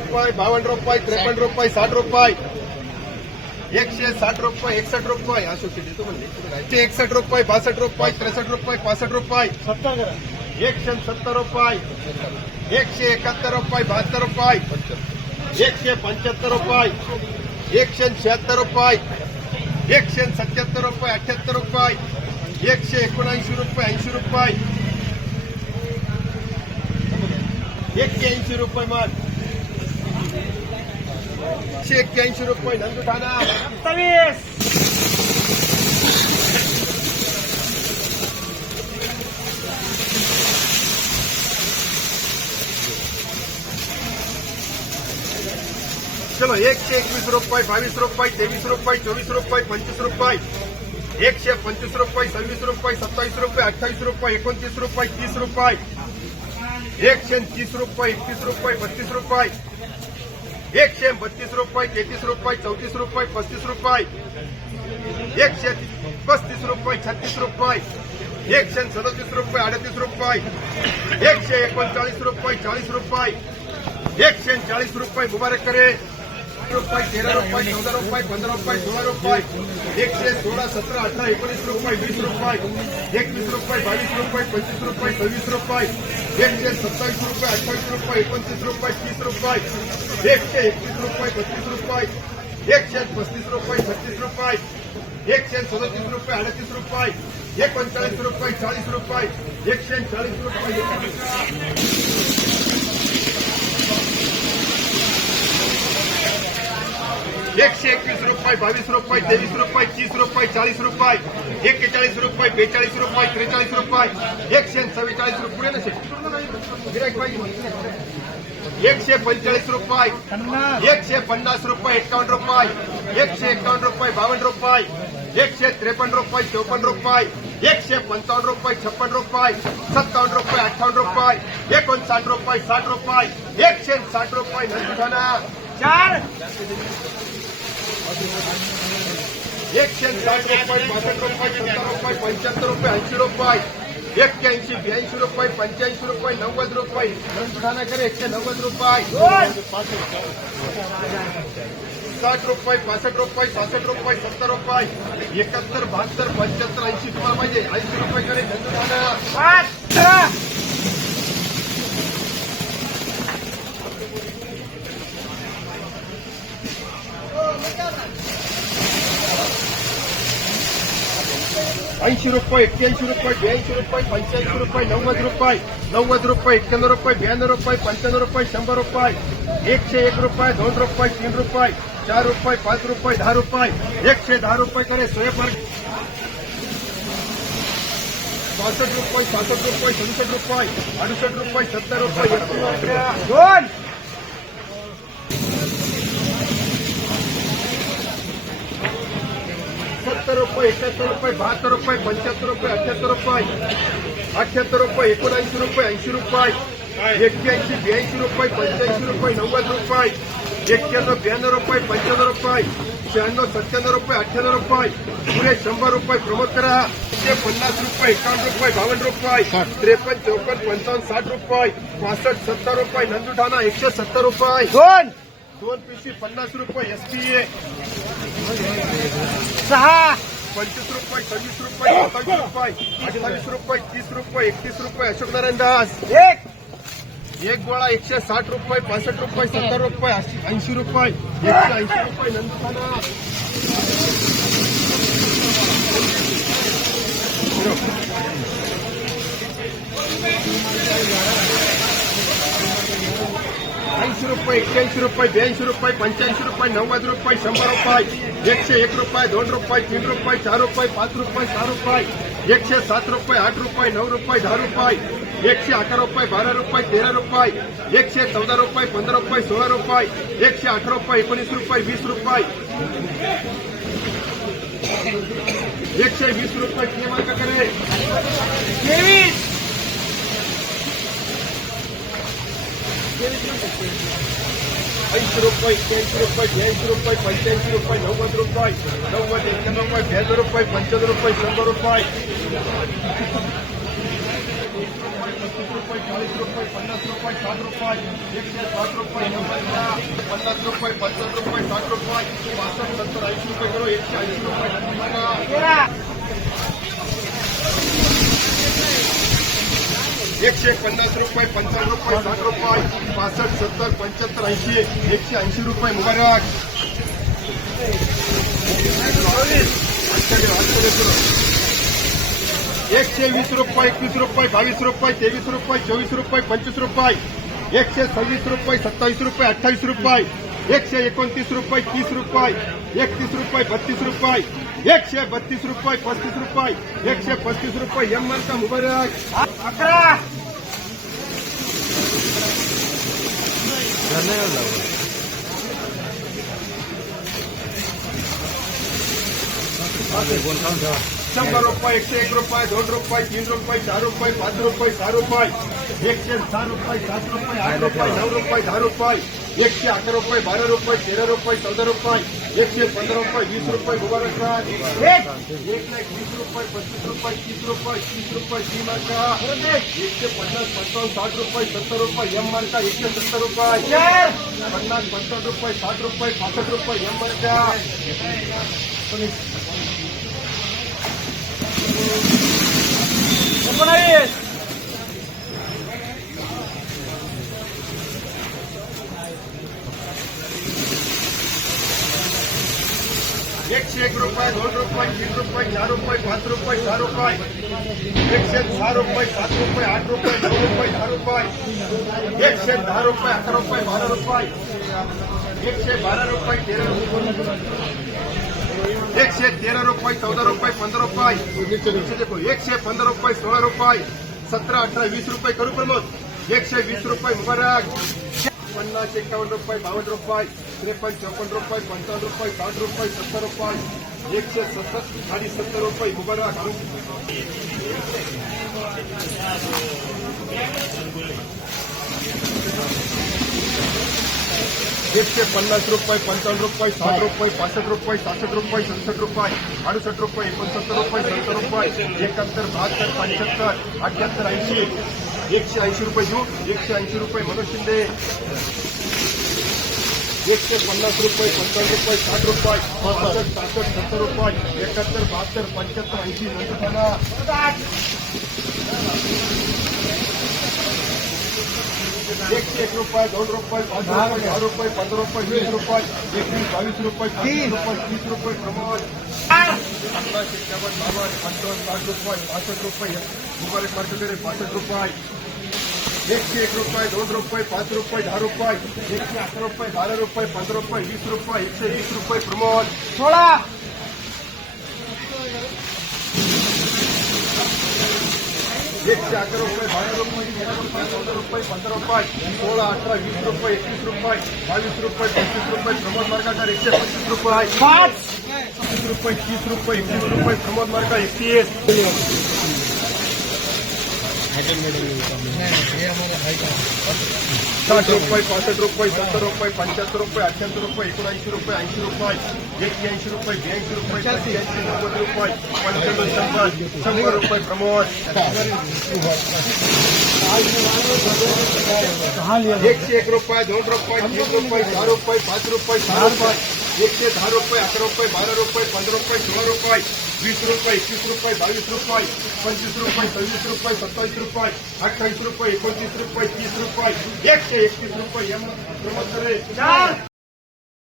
रुपये बावन्न रुपये त्रेपन्न रुपये साठ रुपये एकशे साठ रुपये एकसठ रुपये तू म्हणले. एकशे एकसष्ट रुपये बासष्ट रुपये त्रेसष्ट रुपये पासष्ट रुपये. सत्तर एकशे सत्तर रुपये एकशे एकाहत्तर रुपये बहात्तर रुपये. एकशे पंच्याहत्तर रुपये एकशे शहात्तर रुपये एकशे सत्याहत्तर रुपये अठ्याहत्तर रुपये एकशे एकोणऐंशी रुपये ऐंशी रुपये. एकशे ऐंशी रुपये मग एकशे एक्क्याऐंशी रुपये नंदू ठाणा सत्तावीस चलो एकशे एकवीस रुपये बावीस रुपये तेवीस रुपये चोवीस रुपये पंचवीस रुपये। एकशे पंचवीस रुपये सव्वीस रुपये सत्तावीस रुपये अठ्ठावीस रुपये एकोणतीस रुपये तीस रुपये। एकशे तीस रुपये एकतीस रुपये बत्तीस रुपये। एकशे बत्तीस रुपये तेहतीस रुपये चौतीस रुपये पस्तीस रुपये एकशे पस्तीस रुपये छत्तीस रुपये एकशे सदतीस रुपये अडतीस रुपये एकशे एकोणचाळीस रुपये चाळीस रुपये एकशे चाळीस रुपये मुबारक करे रुपये तेरा रुपये चौदा रुपये पंधरा रुपये सोळा रुपये एकशे सोळा सतरा अठरा एकोणीस रुपये वीस रुपये एकवीस रुपये बावीस रुपये पंचवीस रुपये सव्वीस रुपये एकशे सत्तावीस रुपये अठ्ठावीस रुपये एकोणतीस रुपये तीस रुपये एकशे एकवीस रुपये बत्तीस रुपये एकशे पस्तीस रुपये छत्तीस रुपये एकशे सदतीस रुपये अडतीस रुपये एकोणचाळीस रुपये चाळीस रुपये एकशे चाळीस रुपये एकशे एकवीस रुपये बावीस रुपये तेवीस रुपये तीस रुपये चाळीस रुपये एक्केचाळीस रुपये बेचाळीस रुपये त्रेचाळीस रुपये एकशे चव्वेचाळीस रुपये, पुढे नसेल गिऱ्हाईक पाहिजे एकशे पंचेचाळीस रुपये एकशे पन्नास रुपये एक्कावन्न रुपये एकशे एक्कावन्न रुपये, बावन्न रुपये एकशे त्रेपन्न रुपये, चौपन्न रुपये एकशे पंचावन्न रुपये, छप्पन रुपये, सत्तावन्न रुपये, अठ्ठावन्न रुपये, एकोणसाठ रुपये, साठ रुपये एकशे साठ रुपये चार. एकशे साठ रुपये पासष्ट रुपये सत्तर रुपये पंच्याहत्तर रुपये ऐंशी रुपये एक्क्याऐंशी ब्याऐंशी रुपये पंच्याऐंशी रुपये नव्वद रुपये नंदुठाणाकडे एकशे नव्वद रुपये साठ रुपये पासष्ट रुपये सहासष्ट रुपये सत्तर रुपये एकाहत्तर बहात्तर पंच्याहत्तर ऐंशी तुम्हाला पाहिजे ऐंशी रुपये कडे नंदुठाणा पाच सहा ऐंशी रुपये एक्क्याऐंशी रुपये ब्याऐंशी रुपये पंच्याऐंशी रुपये नव्वद रुपये नव्वद रुपये एक्क्याण्णव रुपये ब्याण्णव रुपये पंच्याण्णव रुपये शंभर रुपये एकशे एक रुपये दोन रुपये तीन रुपये चार रुपये पाच रुपये दहा रुपये एकशे दहा रुपये करे सोयपार्क पासष्ट रुपये सहासष्ट रुपये सदुसष्ट रुपये अडुसष्ट रुपये सत्तर रुपये एकोणनव्वद रुपये दोन सत्तर रुपये एकाहत्तर रुपये बहात्तर रुपये पंच्याहत्तर रुपये अठ्याहत्तर रुपये अठ्याहत्तर रुपये एकोणऐंशी रुपये ऐंशी रुपये एक्क्याऐंशी ब्याऐंशी रुपये पंच्याऐंशी रुपये नव्वद रुपये एक्क्याण्णव ब्याण्णव रुपये पंच्याण्णव रुपये शहाण्णव सत्त्याण्णव रुपये अठ्ठ्याण्णव रुपये पुढे शंभर रुपये प्रमोद करा एकशे पन्नास रुपये एकावन्न रुपये बावन्न रुपये त्रेपन्न चौपन्न पंचावन्न साठ रुपये पासष्ट सत्तर रुपये नंदुठाणा एकशे सत्तर रुपये सहा. पंचवीस रुपये सव्वीस रुपये सत्तावीस रुपये अठ्ठावीस रुपये तीस रुपये एकतीस रुपये अशोक नारायण दास. एक. एक गोळा एकशे साठ रुपये पासष्ट रुपये सत्तर रुपये ऐंशी रुपये एकशे ऐंशी रुपये नंदुखाना ऐंशी रुपये, एक्क्याऐंशी रुपये, ब्याऐंशी रुपये, पंच्याऐंशी रुपये, नव्वद रुपये, शंभर रुपये, एकशे एक रुपये, दोन रुपये, तीन रुपये, चार रुपये, पाच रुपये, सहा रुपये, एकशे सात रुपये, आठ रुपये, नऊ रुपये, दहा रुपये, एकशे अकरा रुपये, बारा रुपये, तेरा रुपये, एकशे चौदा रुपये, पंधरा रुपये, सोळा रुपये, एकशे अठरा रुपये, एकोणीस रुपये, वीस रुपये. एकशे वीस रुपये क्रमांक करे तेवीस. ऐंशी रुपये एक्क्याऐंशी रुपये ब्याऐंशी रुपये पंच्याऐंशी रुपये नव्वद रुपये एक्क्याण्णव रुपये ब्याण्णव रुपये पंच्याण्णव रुपये शंभर रुपये पस्तीस रुपये साठ रुपये एकशे साठ रुपये पन्नास रुपये पंचावन्न रुपये साठ रुपये पासष्ट सत्तर ऐंशी रुपये किलो एकशे ऐंशी रुपये एकशे पन्नास रुपये, पंचावन्न रुपये, साठ रुपये, पासष्ट, सत्तर, पंच्याहत्तर, ऐंशी, एकशे ऐंशी रुपये. मुबारक. एकशे वीस रुपये, एकवीस रुपये, बावीस रुपये, तेवीस रुपये, चोवीस रुपये, पंचवीस रुपये. एकशे सव्वीस रुपये, सत्तावीस रुपये, अठ्ठावीस रुपये. एकशे एकोणतीस रुपये तीस रुपये एकतीस रुपये बत्तीस रुपये एकशे बत्तीस रुपये पस्तीस रुपये एकशे पस्तीस रुपये का मुबारक। अकरा। शंभर रुपये एकशे एक रुपये दोन रुपये तीन रुपये चार रुपये पाच रुपये सहा रुपये एकशे सहा रुपये सात रुपये आठ रुपये नऊ रुपये दहा रुपये एकशे अकरा रुपये बारा रुपये तेरा रुपये चौदा रुपये एकशे पंधरा रुपये वीस रुपये मुबारक राज. एक एक लाख वीस रुपये पस्तीस रुपये तीस रुपये तीस रुपये सी मार्का एकशे पन्नास पंचावन्न साठ रुपये सत्तर रुपये एम मार्का एकशे सत्तर रुपये चार पन्नास पंचावन्न रुपये साठ रुपये पासष्ट रुपये एम मार्का एकोणावीस एकशे एक रुपये दोन रुपये तीन रुपये चार रुपये पाच रुपये सहा रुपये एकशे सहा रुपये सात रुपये आठ रुपये नऊ रुपये दहा रुपये एकशे दहा रुपये अकरा रुपये बारा रुपये एकशे बारा रुपये तेरा रुपये एकशे तेरा रुपये चौदा रुपये पंधरा रुपये एकशे देखो एकशे पंधरा रुपये सोळा रुपये सतरा अठरा वीस रुपये करू प्रमोद एकशे वीस रुपये मुबारक पन्नास एकावन्न रुपये बावन्न रुपये त्रेपन्न चौपन्न रुपये पंचावन्न रुपये, साठ रुपये, सत्तर रुपये एकशे सत्तर साडे सत्तर रुपये, मुबारक एकशे पन्नास रुपये पंचावन्न रुपये, साठ रुपये पासष्ट रुपये सहासष्ट रुपये सदुसष्ट रुपये अडुसष्ट रुपये एकोणसत्तर रुपये, सत्तर रुपये, एकाहत्तर, बहात्तर पंच्याहत्तर अठ्याहत्तर, ऐंशी एकशे ऐंशी रुपये देऊ एकशे ऐंशी रुपये मनोज शिंदे एकशे पन्नास रुपये पंचावन्न रुपये साठ रुपये पासष्ट सहासष्ट सत्तर रुपये एकाहत्तर बहात्तर पंच्याहत्तर ऐंशी नंतर साठ एकशे एक रुपये दोन रुपये पाच रुपये दहा रुपये पंधरा रुपये वीस रुपये एकवीस बावीस रुपये पंचवीस रुपये तीस रुपये प्रमाण चार पन्नास एकावन्न बावन्न पंचावन्न साठ एकशे एक रुपये दोन रुपये पाच रुपये दहा रुपये. एकशे अकरा रुपये बारा रुपये पंधरा रुपये वीस रुपये एकशे वीस रुपये प्रमोद सोळा! एकशे अकरा रुपये बारा रुपये तेरा रुपये चौदा रुपये पंधरा रुपये. सोळा अठरा वीस रुपये एकवीस रुपये बावीस रुपये पंचवीस रुपये प्रमोद मार्गाचा एकशे पंचवीस रुपये तीस रुपये तीस रुपये एकवीस रुपये प्रमोद मार्गा एकतीस साठ पासष्ट रुपये सत्तर रुपये रुपये प्रमोद एकशे एक रुपये दोन रुपये तीन रुपये चार रुपये पाच रुपये सहा रुपये एकशे दहा रुपये अकरा रुपये बारा रुपये पंधरा रुपये सोळा रुपये वीस रुपये एकवीस रुपये बावीस रुपये पंचवीस रुपये सव्वीस रुपये सत्तावीस रुपये अठ्ठावीस रुपये एकोणतीस रुपये तीस रुपये एकशे एकतीस रुपये एम प्रमोद करे चार